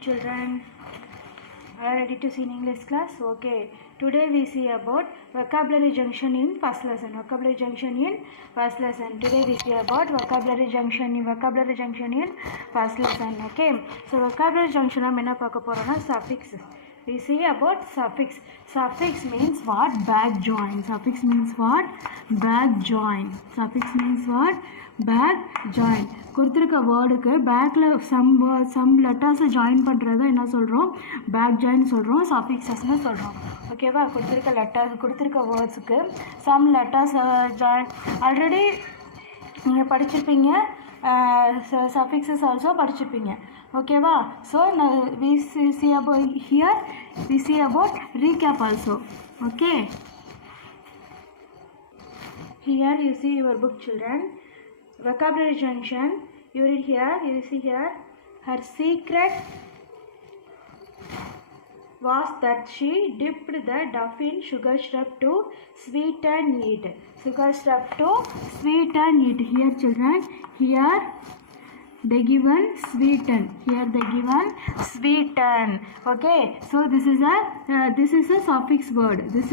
Children are ready to see in English class? Okay. Today we see about vocabulary junction in first lesson. Vocabulary junction in first lesson. Today we see about vocabulary junction in first lesson. Okay. So vocabulary junction நம்ம என்ன பார்க்க போறோம்னா suffix. We see about suffix. Suffix means what? Back join. Suffix means what? Back join. Suffix means what? Back join. கொடுத்துருக்க வேர்டுக்கு பேக்கில் சம் லெட்டர்ஸை ஜாயின் பண்ணுறது என்ன சொல்கிறோம்? பேக் ஜாயின் சொல்கிறோம், சஃபிக்ஸஸ்னு சொல்கிறோம். ஓகேவா? கொடுத்துருக்க வேர்ட்ஸுக்கு சம் லெட்டர்ஸ் ஜாயின் ஆல்ரெடி நீங்கள் படிச்சிருப்பீங்க. சஃபிக்ஸஸ் ஆல்சோ படிச்சிருப்பீங்க. ஓகேவா? So we see about recap also. Okay, here you see your book, children. Vocabulary junction, you read here, you see here, her secret was that she dipped the duff in sugar syrup to sweeten it. Sugar syrup to sweeten it. Here children, here they given sweeten. Here they given sweeten. Okay, so this is a suffix word. This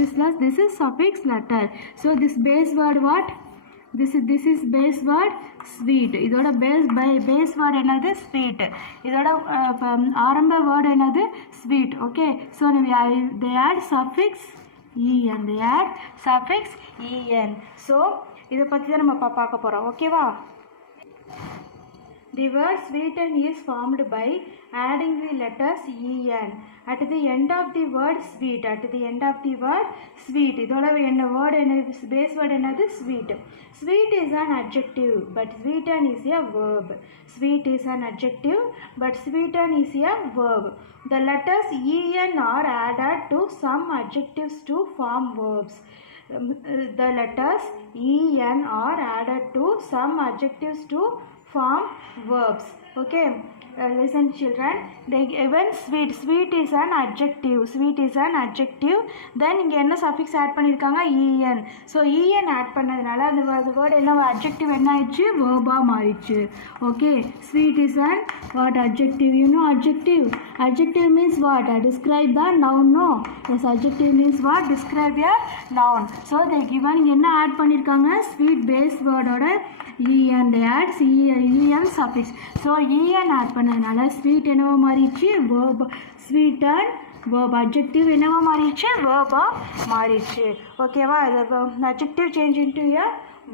is suffix letter. So this base word what? This is base word sweet. இதோட base word என்னது? Sweet. இதோட ஆரம்ப word என்னது? Sweet. Okay, so they add suffix en. They add suffix en. So இதை பற்றி தான் நம்ம பார்க்க போகிறோம். ஓகேவா? The word sweeten is formed by adding the letters en at the end of the word sweet. At the end of the word sweet. இதோட என்ன word என்னது? Base word என்னது? Sweet. Sweet is an adjective, but sweeten is a verb. Sweet is an adjective, but sweeten is a verb. The letters en are added to some adjectives to form verbs. The letters en are added to some adjectives to form verbs. Okay, listen children, they given sweet is an adjective. Then இங்க என்ன suffix add பண்ணிருக்காங்க? en. So en add பண்ணதுனால அந்த word என்ன adjective என்ன ஆயிடுச்சு? verb ஆ மாறிடுச்சு. Okay, sweet is an what? Adjective. You know adjective means what? Describe the noun. No, yes, adjective means what? Describe a noun. So they given என்ன add பண்ணிருக்காங்க? sweet base word ஓட en. They add en suffix. So en add பண்ணதுனால sweet என்னவோ மாறிடுச்சு? verb. sweeten verb. adjective என்னவோ மாறிடுச்சு? verb ஆ மாறிடுச்சு. ஓகேவா? adjective change into a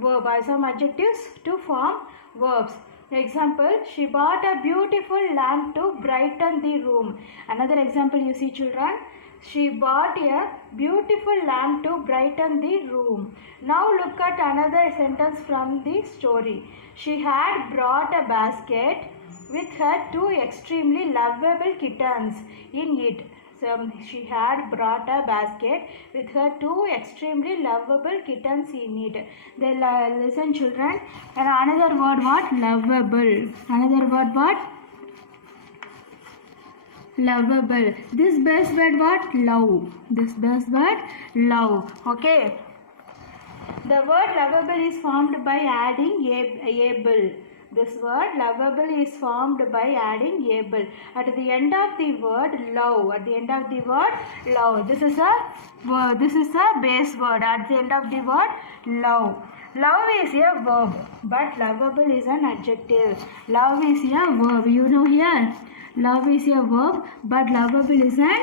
verb. Some adjectives to form verbs. Example, she bought a beautiful lamp to brighten the room. Another example you see children, she bought a beautiful lamp to brighten the room. Now look at another sentence from the story. She had brought a basket with her two extremely lovable kittens in it. So she had brought a basket with her two extremely lovable kittens in it. They listen children. And another word what? Lovable. Another word what? Lovable. This base word what? Love. This base word love. Okay, the word lovable is formed by adding able. This word lovable is formed by adding able at the end of the word love. At the end of the word love, this is a base word. At the end of the word love. Love is a verb, but lovable is an adjective. Love is a verb. You know here, love is a verb, but lovable is an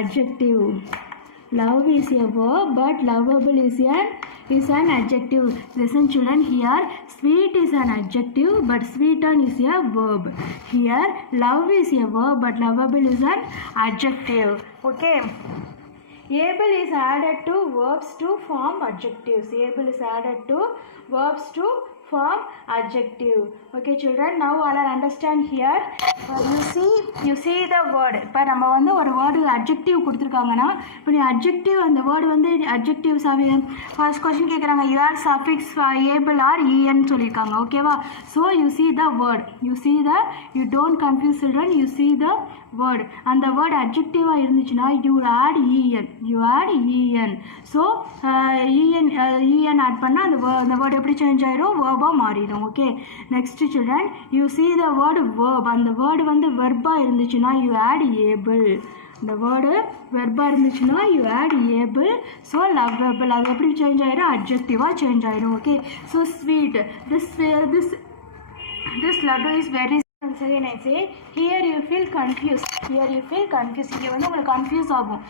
adjective. Love is a verb, but lovable is an adjective. Listen children, here sweet is an adjective, but sweeten is a verb. Here love is a verb, but lovable is an adjective. Okay, able is added to verbs to form adjectives. Able is added to verbs to form adjective. Okay children, now all are understand here. You see the word. இப்போ நம்ம வந்து ஒரு word adjective கொடுத்துருக்காங்கன்னா இப்போ நீ adjective அந்த வேர்டு வந்து adjective first question கேட்குறாங்க, you are suffix able or en சொல்லியிருக்காங்க. ஓகேவா? So you see the word. You don't confuse children. You see the word. அந்த வேர்டு adjective-ஆ இருந்துச்சுன்னா you add en. So en add பண்ணால் அந்த வேர்டு எப்படி சேஞ்ச் ஆயிரும்? verb-ஆ மாறிடும். Okay, next children, you see the word verb. And the word வந்து verb-ஆ இருந்துச்சுன்னா you add able. The word verb-ஆ இருந்துச்சுன்னா you add able. So lovable. அது எப்படி சேஞ்ச் ஆயிடும்? adjective-ஆ சேஞ்ச் ஆயிடும். Okay. So sweet. This laddu is very. Once again I say, here you feel confused. Here you feel confused. இங்கே வந்து உங்களுக்கு கன்ஃபியூஸ் ஆகும்.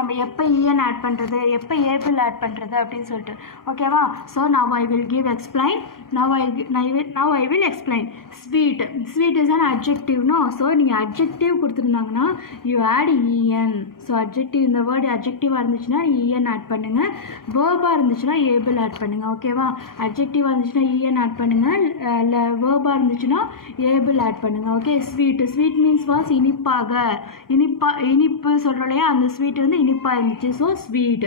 நம்ம எப்போ en ஆட் பண்ணுறது, எப்போ able ஆட் பண்ணுறது அப்படின்னு சொல்லிட்டு. ஓகேவா? So now I will give explain. Now I will explain. Sweet. Sweet is an adjective, no? So நீங்கள் adjective கொடுத்துருந்தாங்கன்னா you add en. So adjective, இந்த வேர்டு adjective இருந்துச்சுன்னா en ஆட் பண்ணுங்கள். வேர்பாக இருந்துச்சுன்னா able ஆட் பண்ணுங்கள். ஓகேவா? adjective இருந்துச்சுன்னா en ஆட் பண்ணுங்கள். வேர்பாக இருந்துச்சுன்னா able ஆட் பண்ணுங்க. ஓகே. ஸ்வீட் மீன்ஸ் வாஸ் இனிப்பாக, இனிப்பு சொல்கிறோம் இல்லையா, அந்த ஸ்வீட் வந்து இனிப்பாக இருந்துச்சு. So sweet.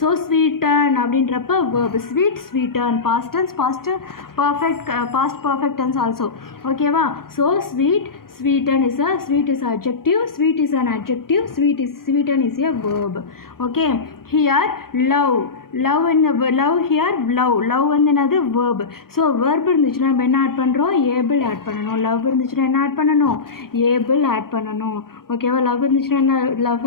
ஸோ ஸ்வீட்டன் அப்படின்றப்ப verb. Sweeten past tense, past perfect tense also. ஓகேவா? So sweeten is adjective, sweet is an adjective, sweeten is a verb. Okay. Here love in the love, here love வந்து என்னது verb. So verb இருந்துச்சுன்னா நம்ம என்ன ஆட் பண்ணுறோம்? able add பண்ணணும். love இருந்துச்சுன்னா என்ன ஆட் பண்ணணும்? able ஆட் பண்ணணும். ஓகேவா? love இருந்துச்சுன்னா என்ன, love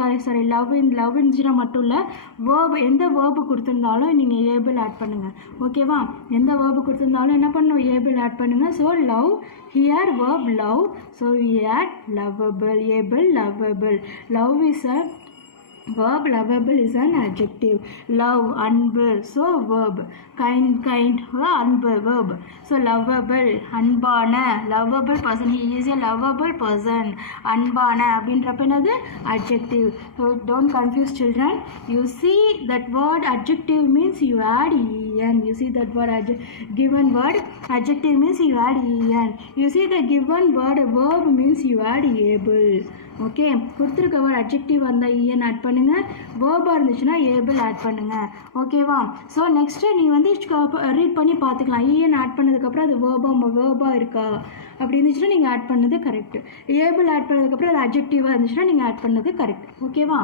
இருந்துச்சுன்னா மட்டும் இல்லை, verb எந்த verb கொடுத்துருந்தாலும் நீங்கள் able ஆட் பண்ணுங்கள். ஓகேவா? எந்த verb கொடுத்துருந்தாலும் என்ன பண்ணணும்? able ஆட் பண்ணுங்கள். So love, here verb love, so we add lovable, able, lovable. Love is a verb, lovable is an adjective. Love, அன்பு, so verb. kind அன்பு, verb. So lovable, அன்பான, lovable person, he is a lovable person. அன்பான அப்படின்றப்ப என்னது? adjective. So don't confuse children. You see that word adjective means you add en. You see that word given word adjective means you add en. You see the given word verb means you add able. Okay. கொடுத்துருக்க word adjective வந்தால் en add பண்ணுங்கள். வேர்பாக இருந்துச்சுன்னா able add பண்ணுங்கள். ஓகேவா? So next நீ வந்து ரீட் பண்ணி பார்த்துக்கலாம். en ஆட் பண்ணதுக்கப்புறம் அது வேர்பாக இருக்கா அப்படி இருந்துச்சுன்னா நீங்கள் ஆட் பண்ணது கரெக்ட். able ஆட் பண்ணதுக்கப்புறம் அது அட்ஜெக்டிவாக இருந்துச்சுன்னா நீங்கள் ஆட் பண்ணது கரெக்ட். ஓகேவா?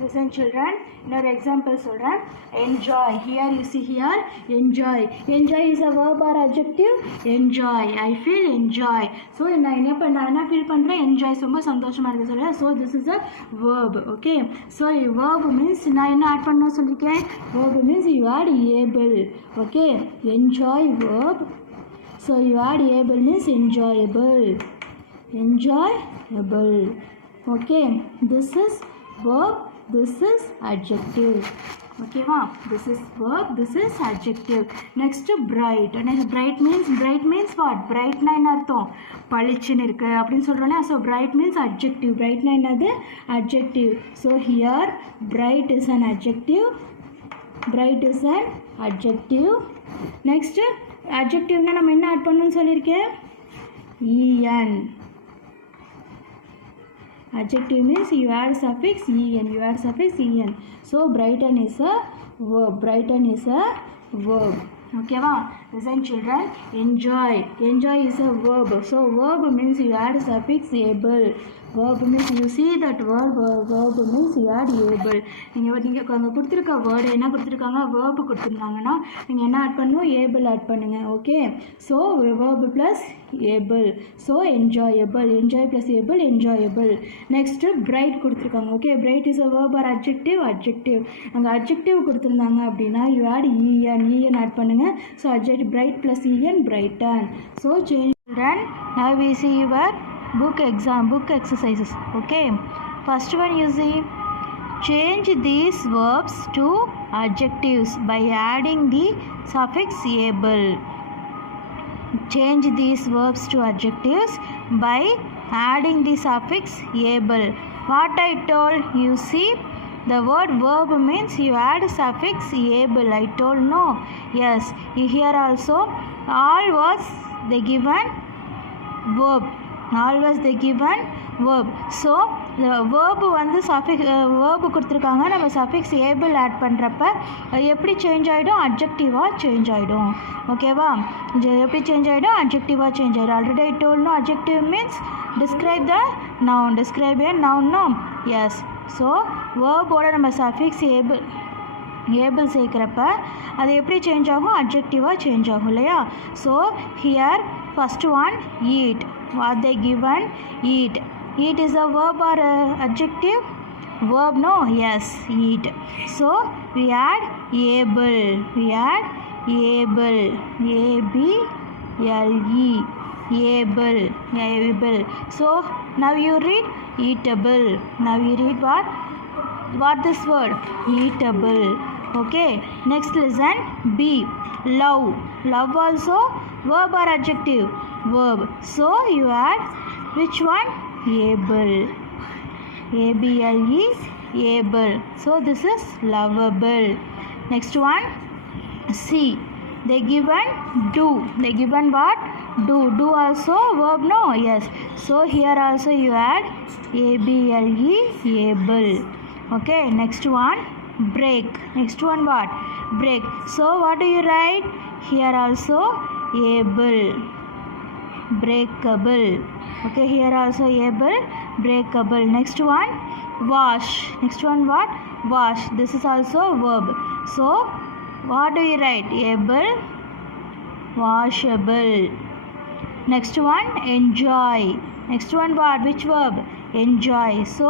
Listen children, another example சொல்கிறேன். enjoy. Here you see here enjoy. Enjoy is a verb or adjective? Enjoy. I feel enjoy. So நான் என்ன ஃபீல் பண்ணுறேன்? enjoy. ரொம்ப சந்தோஷமாக இருக்குது சொல்ல. So this is a verb. Okay. So verb means நான் என்ன ஆட் பண்ணணும் சொல்லியிருக்கேன்? verb means you add able. Okay. enjoy verb. So you add able means enjoyable. Enjoyable. Okay. This is verb. This is adjective. Okay va? This is verb, this is adjective. Next bright. Next bright means what? Bright na என்ன அர்த்தம்? பளிச்சுன்னு இருக்கு அப்படின்னு சொல்றோம்ல. So bright means adjective. Bright na என்னது? Adjective. So here bright is an adjective. Bright is an adjective. Next adjective னா நம்ம என்ன ஆட் பண்ணனும்னு சொல்லிருக்கேன்? en. Adjective means you add suffix en. So brighten is a verb. Okay va? Listen children. Enjoy is a verb. So verb means you add suffix able. Verb means you see that verb means you add able. நீங்கள் அங்கே கொடுத்துருக்க வேர்டு என்ன கொடுத்துருக்காங்க? verb கொடுத்துருந்தாங்கன்னா நீங்கள் என்ன ஆட் பண்ணணும்? able add பண்ணுங்கள். Okay. So verb plus able. So enjoyable. Enjoy plus able, enjoyable. Next bright கொடுத்துருக்காங்க. Okay. bright is a verb or adjective? அங்கே adjective கொடுத்துருந்தாங்க அப்படின்னா you add en ஆட் பண்ணுங்கள். So adjective bright plus en, brighten. So change. Now we see your book exercises. Okay. First one you see, change these verbs to adjectives by adding the suffix able. Change these verbs to adjectives by adding the suffix able. What I told you, see the word verb means you add suffix able. I told no. Yes. Here also all was the given verb. So the verb வந்து suffix verb கொடுத்துருக்காங்க. நம்ம suffix able add பண்ணுறப்ப எப்படி change ஆகிடும்? அட்ஜெக்டிவாக change ஆகிடும். ஓகேவா? எப்படி சேஞ்ச் ஆகிடும்? அட்ஜெக்டிவாக சேஞ்ச் ஆகிடும். Already I told no adjective means describe the noun. Describe a noun, no? Yes. So verb ஓட நம்ம suffix able ஏபிள் சேர்க்குறப்ப அது எப்படி சேஞ்ச் ஆகும், அட்ஜெக்டிவாக சேஞ்ச் ஆகும் இல்லையா. So here first one eat, what they given eat. Eat is a verb or adjective? Verb, no? Yes, eat. So we add able, we add able, A-B-L-E, able, able. So now you read eatable. Now you read what this word, eatable. Okay, next listen. B, love. Love also verb or adjective? Verb. So you add which one? Able, A-B-L-E, able. So this is lovable. Next one, C. They given do. They given what? Do. Do also verb, no? Yes. So here also you add A-B-L-E, able. Okay. Next one, break. Next one what? Break. So what do you write? Here also able, breakable. Okay, here also able, breakable. Next one, wash. Next one what? Wash. This is also verb. So what do you write? Able, washable. Next one, enjoy. Next one what? Which verb? Enjoy. So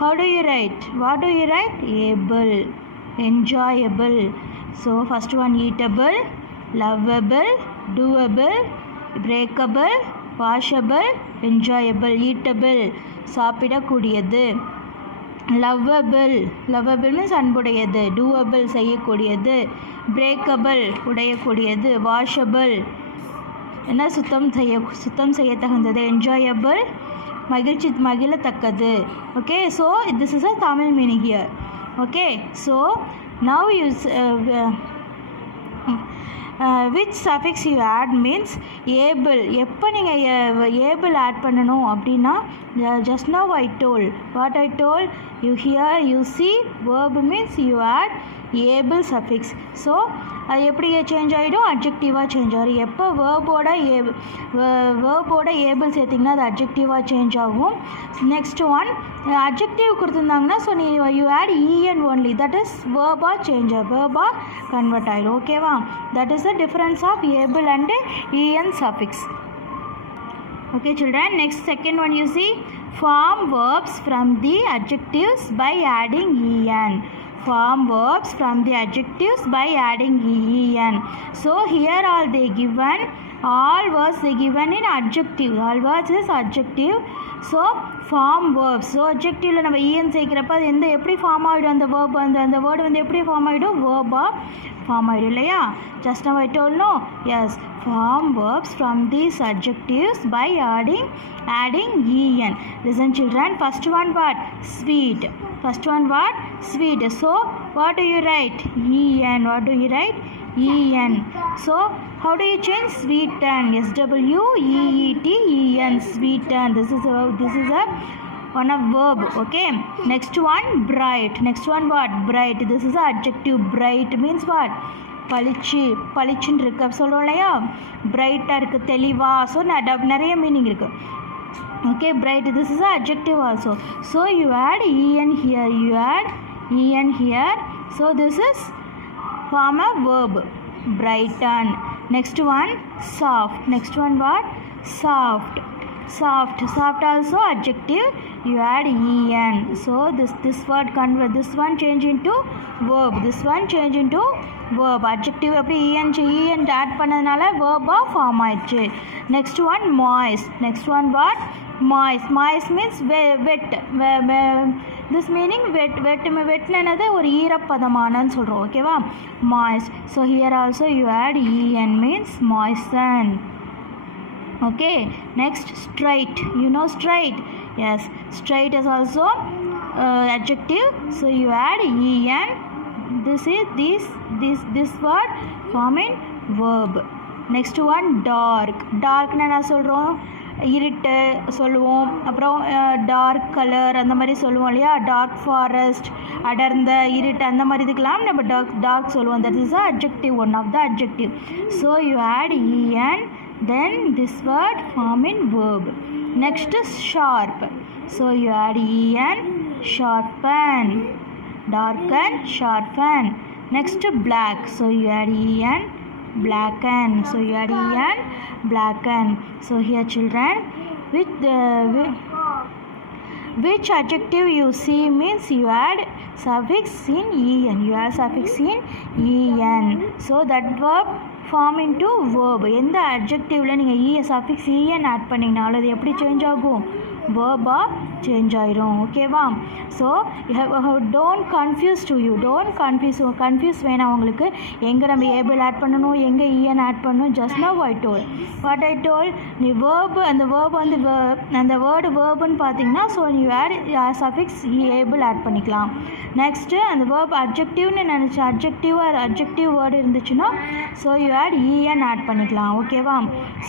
how do you write? What do you write? Able, enjoyable. So first one, eatable, lovable, doable, breakable, washable, enjoyable. Eatable, சாப்பிடக்கூடியது. Lovable, lovable means அன்புடையது. Doable, செய்யக்கூடியது. Breakable, உடையக்கூடியது. Washable, என்ன சுத்தம் செய்ய தகுந்தது. Enjoyable, மகிழத்தக்கது. Okay, so this is a Tamil meaning here. Okay, so now you which suffix you add means able. எப்போ நீங்கள் able add பண்ணணும் அப்படின்னா, just now I told. What I told? You hear, you see, verb means you add able suffix. So அது எப்படி change ஆகிடும்? அட்ஜெக்டிவாக change ஆகும். எப்போ வேர்போட ஏபிள் சேர்த்திங்கன்னா அது அட்ஜெக்டிவாக சேஞ்ச் ஆகும். நெக்ஸ்ட் ஒன், அட்ஜெக்டிவ் கொடுத்துருந்தாங்கன்னா so you add E N only, that is வேர்பாக சேஞ்ச் ஆகும், வேர்பாக கன்வெர்ட் ஆகிடும். ஓகேவா? That is the difference of able and E N suffix. Okay children, next second one you see, form verbs from the adjectives by adding en. Form verbs from the adjectives by adding en. So here all they given, all words they given in adjective. All words is adjective. So form verbs. So adjectiveல நம்ம en சேர்க்கிறப்ப அது எப்படி ஃபார்ம் ஆகிடும்? அந்த verb அந்த வேர்டு எப்படி ஃபார்ம் ஆகிடும்? verb-ஆ ஃபார்ம் ஆகிடும் இல்லையா? Just now I told, no? Yes. Form verbs from these adjectives by adding en. Listen children, first one what? Sweet. First one what? Sweet. So what do you write? En. What do you write? En. So how do you change? Sweeten. SWEETEN. Sweeten. This is a one of verb. Okay, next one, bright. Next one what? Bright. This is a adjective. Bright means what? பளிச்சுன்னு இருக்கு அப்படி சொல்கிறோம் இல்லையா? பிரைட்டாக இருக்குது, தெளிவாக. ஸோ நிறைய meaning இருக்குது. Okay, bright, this is a adjective also. So you add en here, you add en here. So this is form a verb, brighten. Next one, soft. Next one what? Soft. Soft also adjective, you add en. So this word convert, this one change into verb, this one change into verb. Adjective அப்படி en add பண்ணதுனால verb-ஆ ஃபார்ம் ஆயிடுச்சு. Next one, moist. Next one what? Moist. Moist means wet. This meaning wetனது ஒரு ஈரப்பதமானன்னு சொல்கிறோம். ஓகேவா? Moist. So here also you add en means moisten. Okay, next, straight. You know straight? Yes, straight is also adjective, so you add en. This word forming verb. Next one, dark. Dark என்ன சொல்கிறோம்? இருட்டு சொல்லுவோம். அப்புறம் dark colour அந்த மாதிரி சொல்லுவோம் இல்லையா? Dark forest, அடர்ந்த இருட்டு, அந்த மாதிரி இதுக்கெல்லாம் நம்ம டார்க் சொல்லுவோம். That is a adjective, one of the adjective. So you add en, then this word form in verb. Next is sharp. So you add en, sharpen. Darken, sharpen. Next black, so you add en, blacken, so you add en, blacken. So here children, which adjective you see means you add suffix in en, you add suffix in en. So that verb form into verb. எந்த adjectiveல நீங்கள் suffix en add பண்ணிங்கனாலும் அது எப்படி சேஞ்ச் ஆகும், verb-ஆ change ஆயிரும். ஓகேவா? So don't confuse to you, don't confuse வேணாம் உங்களுக்கு. எங்கே நம்ம ஏபிள் ஆட் பண்ணணும், எங்கே en ஆட் பண்ணணும். Just now I told what I told. நீ வேர்பு, அந்த வேர்ப் வந்து அந்த வேர்டு வேர்புன்னு பார்த்தீங்கன்னா ஸோ நீ ஆட் சஃபிக்ஸ் ஏபிள் ஆட் பண்ணிக்கலாம். நெக்ஸ்ட்டு அந்த வேர்ப் அட்ஜெக்டிவ்னு நினச்சி அட்ஜெக்டிவ் வேர்டு இருந்துச்சுன்னா so you add en add பண்ணிக்கலாம். ஓகேவா?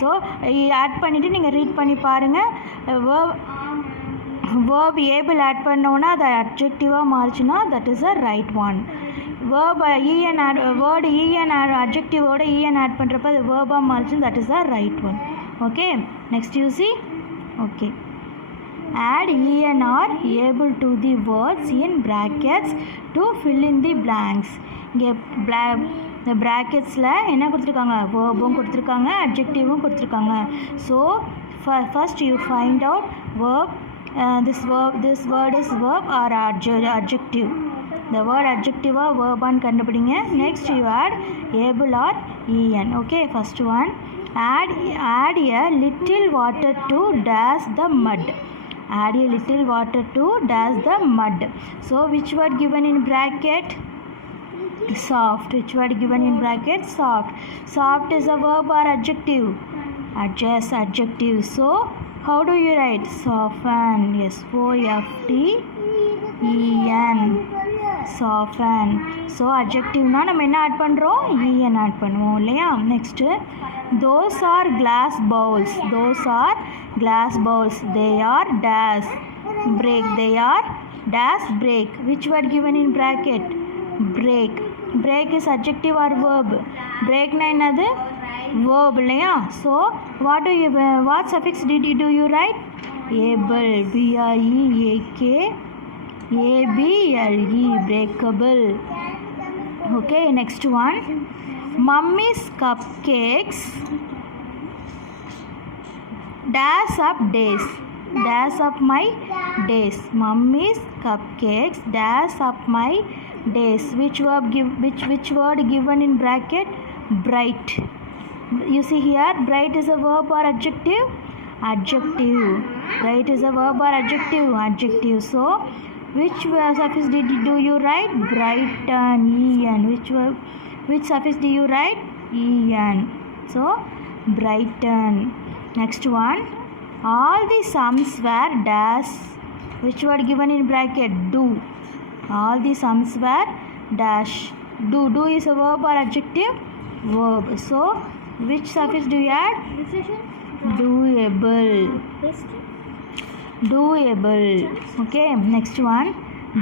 ஸோ ஆட் பண்ணிவிட்டு நீங்கள் ரீட் பண்ணி பாருங்கள். வேர்ப் ஏபிள் ஆட் பண்ணோன்னா அது அட்ஜெக்டிவாக மாறிச்சுன்னா that is a right one. Verb en add word en அட்ஜெக்டிவோட en ஆட் பண்ணுறப்ப அது வேர்பாக மாறிச்சு, that is a right one. Okay, next you see. Okay, add en or able to the words in brackets to fill in the blanks. இங்கே இந்த ப்ராக்கெட்ஸில் என்ன கொடுத்துருக்காங்க, வேர்பும் கொடுத்துருக்காங்க, அட்ஜெக்டிவும் கொடுத்துருக்காங்க. So first you find out verb. This word is verb or adjective. The word adjective or verb and கண்டுபிடிங்க. Next you add able or en. Okay, first one, add a little water to dash the mud. Add a little water to dash the mud. So which word given in bracket? Soft. Which word given in bracket? Soft. Soft is a verb or adjective? Adjective. So how do you write? Soften. Yes, O-F-T-E-N. Soften. So adjectiveனா நம்ம என்ன ஆட் பண்ணுறோம், en add பண்ணுவோம் இல்லையா. Next, those are glass bowls. Those are glass bowls. They are dash break. They are dash break. Which word given in bracket? Break. Break is adjective or verb? Break na என்னது, verb இல்லையா. So what suffix do you write? able. B-R-E-A-K-A-B-L-E. breakable. Okay, next one, mummy's cupcakes dash up days. Dash up my days. Mummy's cupcakes dash up my days. Which word given in bracket? Bright. You see here, bright is a verb or adjective? Adjective. Bright is a verb or adjective? Adjective. So which suffix do you write? Brighten. En. Which suffix do you write? En. So brighten. Next one, all the sums were dash. Which word given in bracket? Do. All the sums were dash. Do is a verb or adjective? Verb. So which suffix do you add? Doable. Doable. Okay, next one,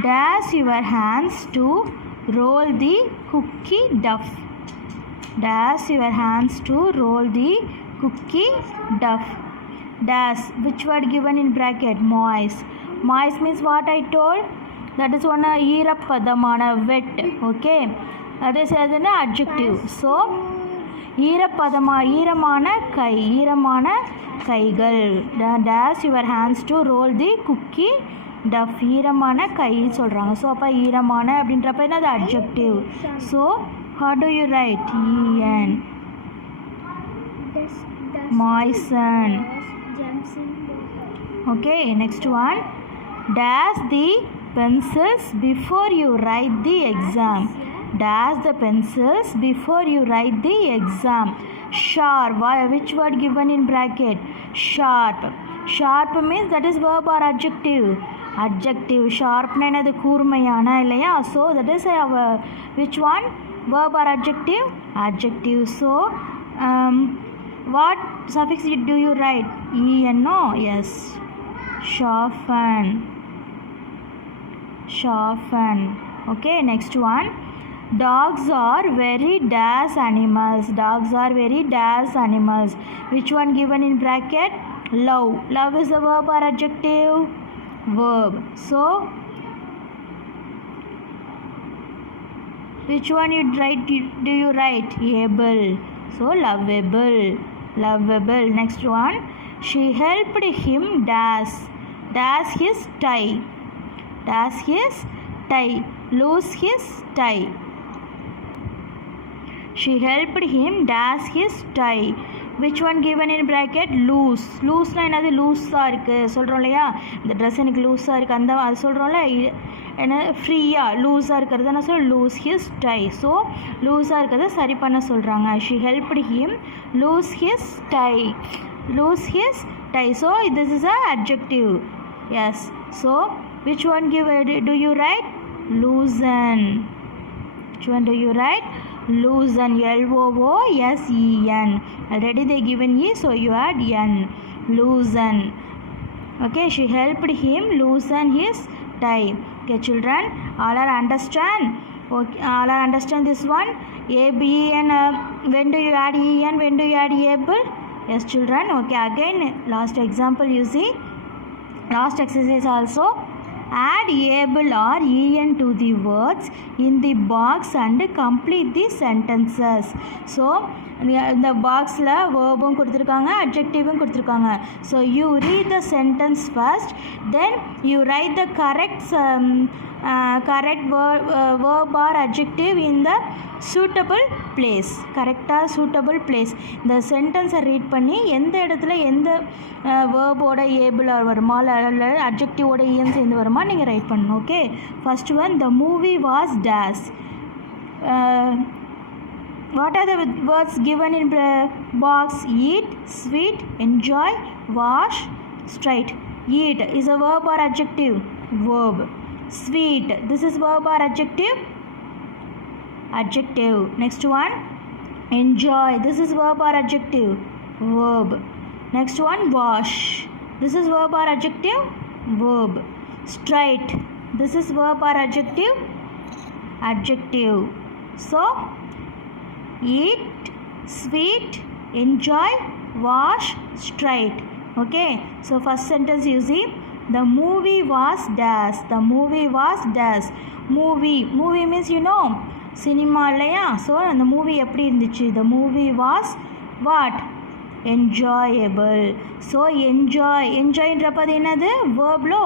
dash your hands to roll the cookie duff. Dash your hands to roll the cookie duff. Dash. Which word given in bracket? Moist. Moist means what I told? That is one ஈரப்பதமான wet. Okay, that is an adjective. So ஈரமான கைகள். dash your hands to roll the cookie duff. ஈரமான கை சொல்கிறாங்க. ஸோ அப்போ ஈரமான அப்படின்றப்ப என்னது, adjective. So how do you write? En. Moisten. Okay, next one, dash the pencils before you write the exam. Dash the pencils before you write the exam. Sharp. Which word given in bracket? Sharp. Sharp means that is verb or adjective? Adjective. Sharp na enadhu கூர்மையான இல்லையா. So that is which one? Verb or adjective? Adjective. So what suffix do you write? En. No. Yes. Sharpen. Sharpen. Okay, next one, dogs are very dash animals. Dogs are very dash animals. Which one given in bracket? Love. Love is a verb or adjective? Verb. So which one you write? Do you write? Able. So lovable. Lovable. Next one. She helped him dash his tie. Dash his tie. Lose his tie. She helped him dash his tie. Which one given in bracket? Loose. லூஸ்னா என்னது? லூஸாக இருக்குது சொல்கிறோம் இல்லையா? இந்த ட்ரெஸ் எனக்கு லூஸாக இருக்குது அந்த அது சொல்கிறோம்ல. என்ன ஃப்ரீயாக லூஸாக இருக்கிறது என்ன சொல்? Loose his tie. ஸோ லூஸாக இருக்கிறத சரி பண்ண சொல்கிறாங்க. She helped him loose his tie. Loose his tie. So this is a adjective. Yes. So which one do you write? Loosen. Which one do you write? Loosen. L-O-O-S-E-N. Already they given E, so you add N. Loosen. Okay, she helped him loosen his tie. Okay, children, all are understand? Okay, all are understand this one? A-B-E-N. When do you add E-N? When do you add able? Yes, children. Okay, again, last example you see. Last exercise also. Add able or en to the words in the box and complete the sentences. So இந்த பாக்ஸில் வேர்பும் கொடுத்துருக்காங்க, அட்ஜெக்டிவும் கொடுத்துருக்காங்க. So you read the sentence first, then you right the correct verb or adjective in the suitable place. கரெக்டாக suitable place. இந்த சென்டென்ஸை ரீட் பண்ணி எந்த இடத்துல எந்த வேர்போட ஏபிள் வருமா இல்லை அட்ஜெக்டிவோட ஈஎன் சேர்ந்து வருமா நீங்கள் ரைட் பண்ணணும். Okay, first one, the movie was days. What are the words given in the box? Eat, sweet, enjoy, wash, straight. Eat is a verb or adjective? Verb. Sweet, this is verb or adjective? Adjective. Next one, enjoy, this is verb or adjective? Verb. Next one, wash, this is verb or adjective? Verb. Straight, this is verb or adjective? Adjective. So eat, sweet, enjoy, wash, straight. Okay, so first sentence you see, the movie was dash. The movie was dash. Movie means you know cinema இல்லையா? ஸோ அந்த மூவி எப்படி இருந்துச்சு? The movie was what? Enjoyable. So enjoyன்றப்ப அது என்னது? Verblo.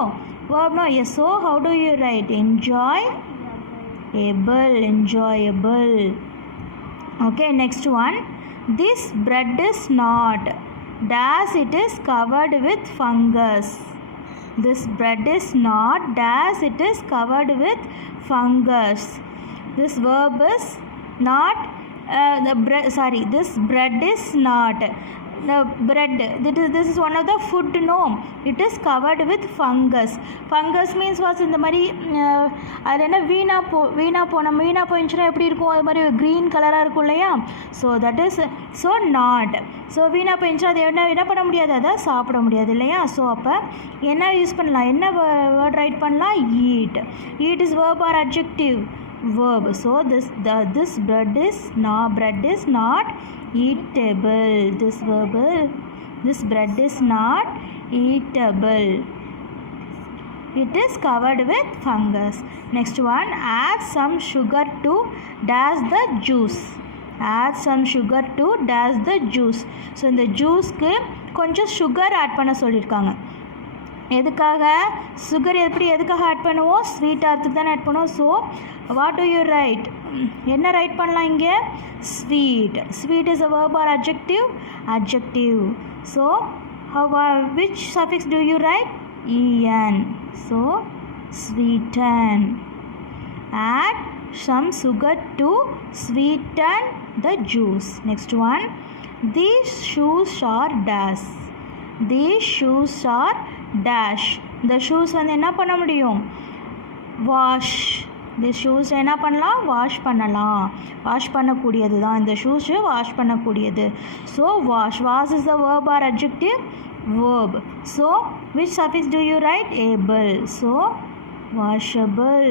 Yes. So how do you write? Enjoyable. Okay, next one. This bread is not dash, it is covered with fungus. This bread is not dash, it is covered with fungus. This verb is not this bread is not the bread. This is one of the food. No, it is covered with fungus. Fungus means was இந்த மாதிரி அதில் என்ன வீணா போயிடுச்சுன்னா எப்படி இருக்கும்? அது மாதிரி க்ரீன் கலராக இருக்கும் இல்லையா? So that is so not. So வீணா போயிடுச்சுன்னா அது என்ன பண்ண முடியாது? அதை சாப்பிட முடியாது இல்லையா? ஸோ அப்போ என்ன யூஸ் பண்ணலாம்? என்ன வேர்ட் ரைட் பண்ணலாம்? Eat. Eat is verb or adjective? Verb. So this bread is not eatable. This bread is not eatable. It is covered with fungus. Next one, add some sugar to dash the juice. Add some sugar to dash the juice. So இந்த ஜூஸ்க்கு கொஞ்சம் sugar add பண்ண சொல்லியிருக்காங்க. எதுக்காக? சுகர் எதுக்காக ஆட் பண்ணுவோம்? ஸ்வீட் ஆகிறதுக்கு தானே ஆட் பண்ணுவோம். So what to you right? என்ன ரைட் பண்ணலாம் இங்கே? Sweet. Sweet is a verb or adjective? Adjective. So which suffix do you write? en. So sweeten. Add some sugar to sweeten the juice. Next one, these shoes are dash. These shoes are dash. இந்த ஷூஸ் வந்து என்ன பண்ண முடியும்? வாஷ். இந்த ஷூஸ் என்ன பண்ணலாம்? வாஷ் பண்ணலாம். வாஷ் பண்ணக்கூடியது தான் இந்த ஷூஸு, வாஷ் பண்ணக்கூடியது. So wash is the verb or adjective? Verb. So which suffix do you write? able. So washable.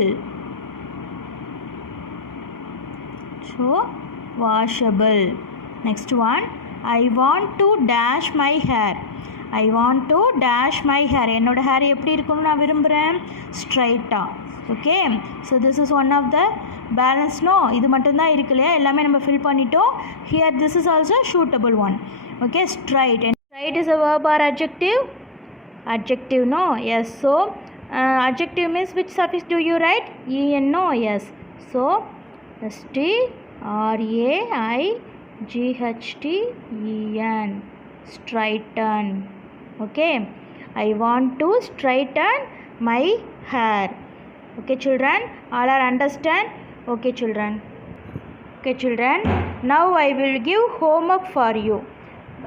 So washable. Next one, I want to dash my hair. I want to dash my hair. என்னோட hair எப்படி இருக்கணும் நான் விரும்புகிறேன், ஸ்ட்ரைட்டாக. Okay, so this is one of the balance. No, இது மட்டும்தான் இருக்கு இல்லையா, எல்லாமே நம்ம ஃபில் பண்ணிட்டோம். Here this is also suitable one. Okay, straight. And straight is a verb or adjective? Adjective, no? Yes. So adjective means which suffix do you write? En, no? Yes. So straighten, straighten. Okay, I want to straighten my hair. Okay children, all are understand? Okay children. Okay children, now I will give homework for you.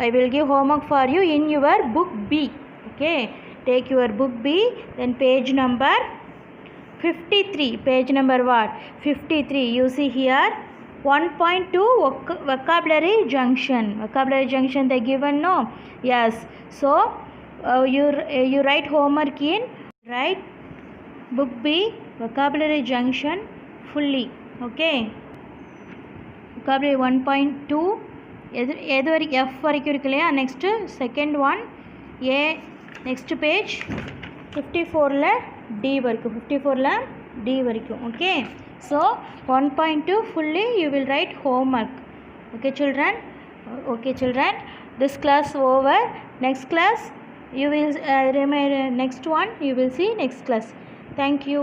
I will give homework for you in your book B. Okay, take your book B, then page number 53. Page number what? 53. You see here 1.2 vocabulary junction. Vocabulary junction they given, no? Yes. So you write homework in, write book B vocabulary junction fully. Okay, vocabulary 1.2 எது வரைக்கும் F வரைக்கும் இருக்கு இல்லையா. Next second one A, next page 54ல் D வரைக்கும், 54ல் D வரைக்கும். Okay, so 1.2 fully you will write homework. Okay children. Okay children, this class over. Next class you will next one you will see next class. Thank you.